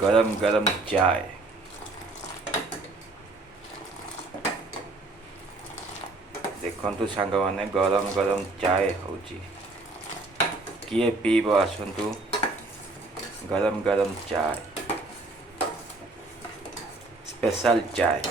गरम गरम चाय। देखंतु सांग माने गरम गरम चाय होची। किए पीब आसंतु गरम गरम चाय, स्पेशल चाय।